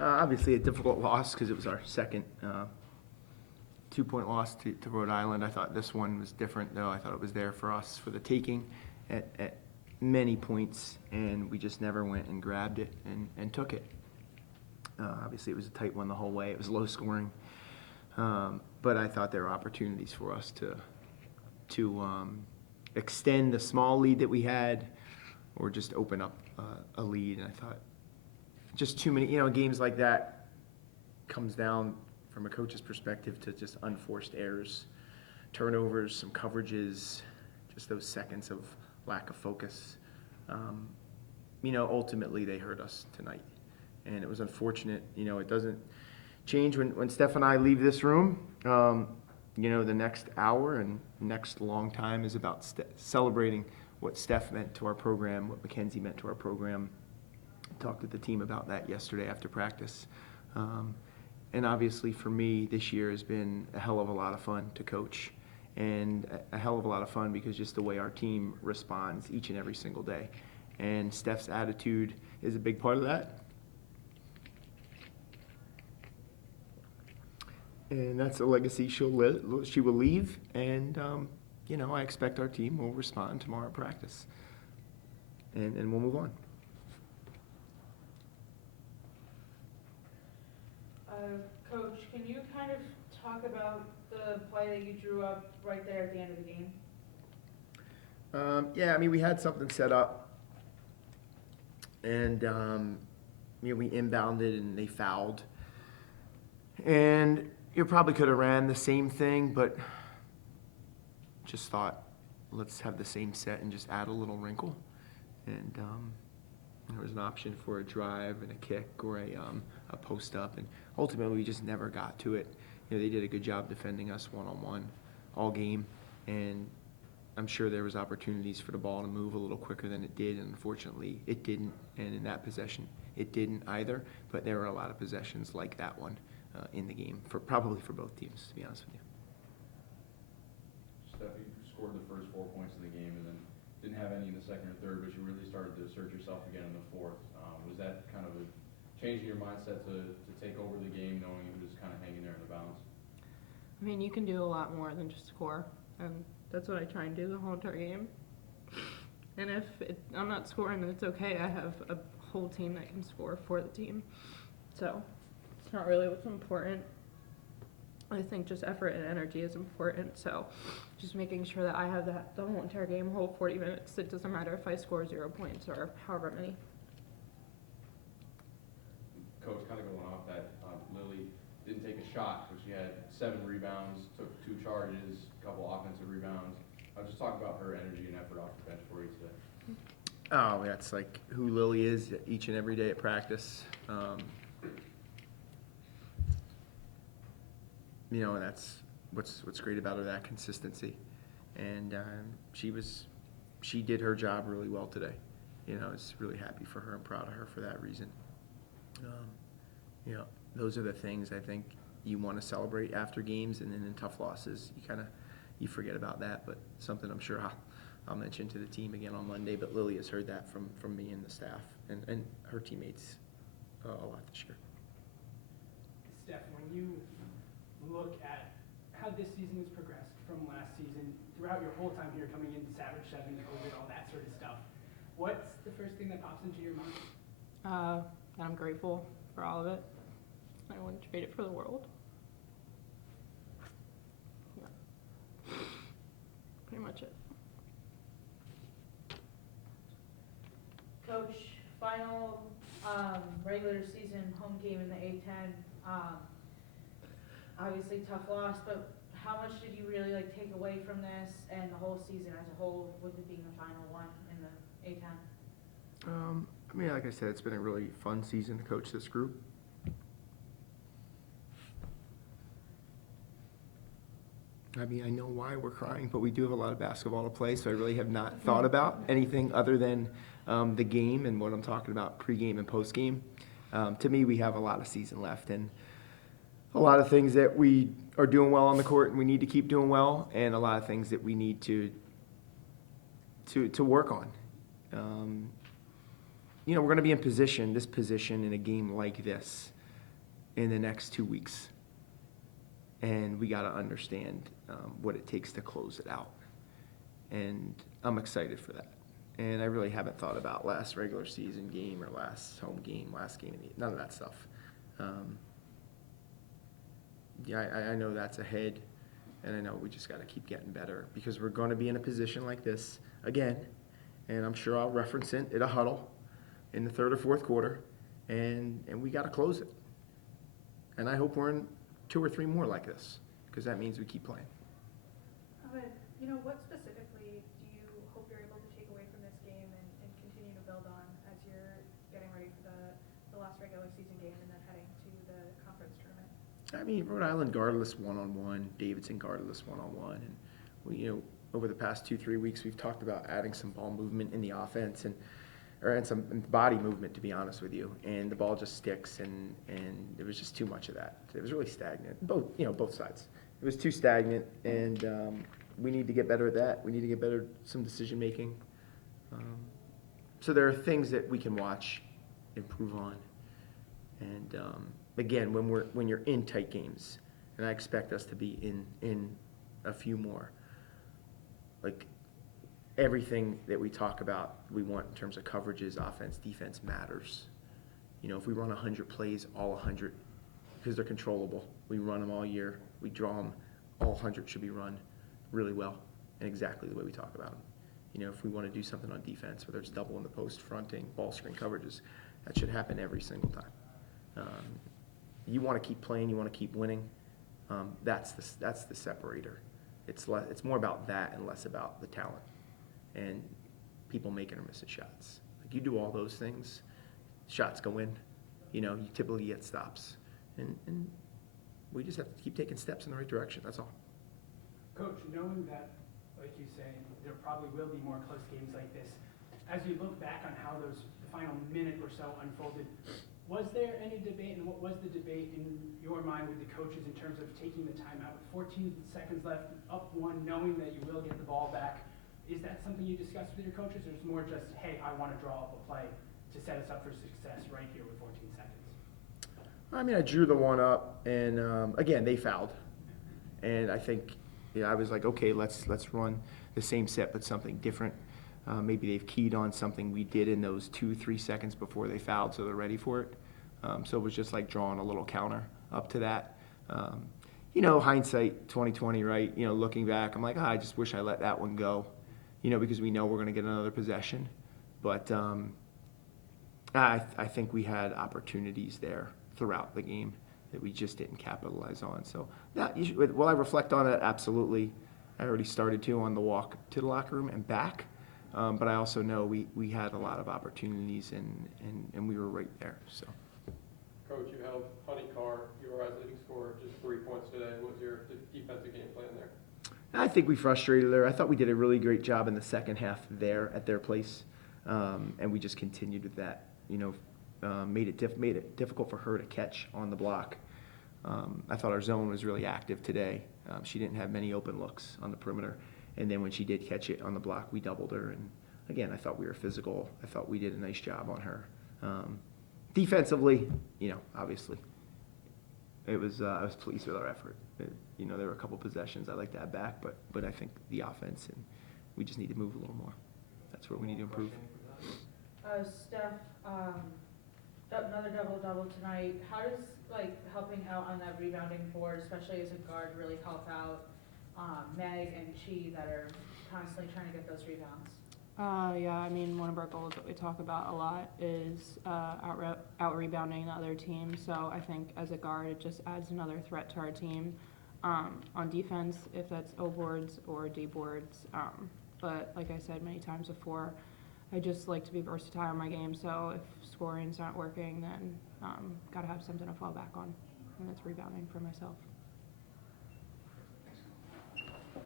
Obviously a difficult loss because it was our second 2-point loss to Rhode Island. I thought this one was different, though. I thought it was there for us for the taking at many points, and we just never went and grabbed it and took it. Obviously, it was a tight one the whole way. It was low scoring, but I thought there were opportunities for us to extend the small lead that we had, or just open up a lead. And I thought just too many, games like that comes down from a coach's perspective to just unforced errors, turnovers, some coverages, just those seconds of lack of focus. Ultimately they hurt us tonight, and it was unfortunate. It doesn't change when Steph and I leave this room. The next hour and next long time is about celebrating what Steph meant to our program, what Mackenzie meant to our program. Talked with the team about that yesterday after practice. And obviously for me, this year has been a hell of a lot of fun to coach, and a hell of a lot of fun because just the way our team responds each and every single day. And Steph's attitude is a big part of that. And that's a legacy she will leave, and I expect our team will respond tomorrow at practice, and we'll move on. Coach, can you kind of talk about the play that you drew up right there at the end of the game? We had something set up, and we inbounded and they fouled, and you probably could have ran the same thing, but just thought, let's have the same set and just add a little wrinkle. And there was an option for a drive and a kick or a post up, and ultimately we just never got to it. They did a good job defending us one-on-one all game, and I'm sure there was opportunities for the ball to move a little quicker than it did, and unfortunately it didn't. And in that possession, it didn't either. But there were a lot of possessions like that one in the game, probably for both teams, to be honest with you. Steph, you scored the first 4 points of the game and then didn't have any in the second or third, but you really started to assert yourself again in the fourth. Was that kind of a change in your mindset to take over the game, knowing it was kind of hanging there in the balance? You can do a lot more than just score, and that's what I try and do the whole entire game. And if I'm not scoring, then it's okay. I have a whole team that can score for the team. So it's not really what's important. I think just effort and energy is important. So just making sure that I have that the whole entire game, whole 40 minutes. It doesn't matter if I score 0 points or however many. Coach, kind of going off that, Lily didn't take a shot, but she had 7 rebounds, took 2 charges, a couple offensive rebounds. I'll just talk about her energy and effort off the bench for you today. Oh, that's like who Lily is each and every day at practice. And that's what's great about her, that consistency. And she did her job really well today. I was really happy for her and proud of her for that reason. Those are the things I think you want to celebrate after games, and then in tough losses, you forget about that. But something I'm sure I'll mention to the team again on Monday. But Lily has heard that from me and the staff and her teammates a lot this year. Steph, when you look at how this season has progressed from last season, throughout your whole time here, coming into Savage 7, COVID, all that sort of stuff, what's the first thing that pops into your mind? I'm grateful for all of it. I wouldn't trade it for the world. Yeah. Pretty much it. Coach, final regular season home game in the A10. Obviously tough loss, but how much did you really take away from this and the whole season as a whole, with it being the final one in the A10? Like I said, it's been a really fun season to coach this group. I know why we're crying, but we do have a lot of basketball to play, so I really have not thought about anything other than the game and what I'm talking about pregame and postgame. To me, we have a lot of season left, and a lot of things that we are doing well on the court and we need to keep doing well, and a lot of things that we need to work on. We're going to be in this position in a game like this in the next 2 weeks. And we got to understand what it takes to close it out. And I'm excited for that. And I really haven't thought about last regular season game or last home game, last game, none of that stuff. Yeah, I know that's ahead, and I know we just got to keep getting better because we're going to be in a position like this again, and I'm sure I'll reference it at a huddle in the third or fourth quarter, and we got to close it. And I hope we're in 2 or 3 more like this because that means we keep playing. What specifically do you hope you're able to take away from this game and continue to build on as you're getting ready for the last regular season game and then heading to the conference tournament? I mean, Rhode Island guarded us one-on-one, Davidson guarded us one-on-one, and we, over the past 2-3 weeks, we've talked about adding some ball movement in the offense and some body movement, to be honest with you, and the ball just sticks, and it was just too much of that. It was really stagnant, both sides. It was too stagnant, and we need to get better at that. We need to get better at some decision making. So there are things that we can watch, improve on, and again, when you're in tight games, and I expect us to be in a few more, like everything that we talk about, we want in terms of coverages, offense, defense matters. If we run 100 plays, all 100, because they're controllable. We run them all year. We draw them. All 100 should be run really well and exactly the way we talk about them. If we want to do something on defense, whether it's double in the post, fronting, ball screen coverages, that should happen every single time. You want to keep playing. You want to keep winning. That's the separator. It's more about that and less about the talent and people making or missing shots. Like you do all those things, shots go in. You typically get stops, and we just have to keep taking steps in the right direction. That's all. Coach, knowing that, like you say, there probably will be more close games like this, as you look back on how the final minute or so unfolded, was there any debate, and what was the debate in your mind with the coaches in terms of taking the time out with 14 seconds left, up 1, knowing that you will get the ball back? Is that something you discussed with your coaches, or is it more just, hey, I want to draw up a play to set us up for success right here with 14 seconds? I mean, I drew the one up, and again, they fouled, and I think I was like, okay, let's run the same set but something different. Maybe they've keyed on something we did in those 2-3 seconds before they fouled, so they're ready for it. So it was just like drawing a little counter up to that. Hindsight 2020, right? Looking back, I'm like, I just wish I let that one go, because we know we're going to get another possession. But I think we had opportunities there throughout the game that we just didn't capitalize on. So, will I reflect on it? Absolutely. I already started to on the walk to the locker room and back. But I also know we had a lot of opportunities and we were right there. So, Coach, you held Honey Carr, URI's leading scorer, just 3 points today. What was your defensive game plan there? I think we frustrated her. I thought we did a really great job in the second half there at their place, and we just continued with that. Made it difficult for her to catch on the block. I thought our zone was really active today. She didn't have many open looks on the perimeter, and then when she did catch it on the block, we doubled her. And again, I thought we were physical. I thought we did a nice job on her. Defensively, obviously, I was pleased with our effort. There were a couple possessions I'd like to have back, but I think the offense, and we just need to move a little more. That's where we need to improve. Steph, another double-double tonight. How does helping out on that rebounding board, especially as a guard, really help out Meg and Chi that are constantly trying to get those rebounds? Yeah, I mean, one of our goals that we talk about a lot is out-rebounding the other team. So I think as a guard, it just adds another threat to our team. On defense, if that's O boards or D boards. But like I said many times before, I just like to be versatile in my game. So if scoring's not working, then got to have something to fall back on, and that's rebounding for myself.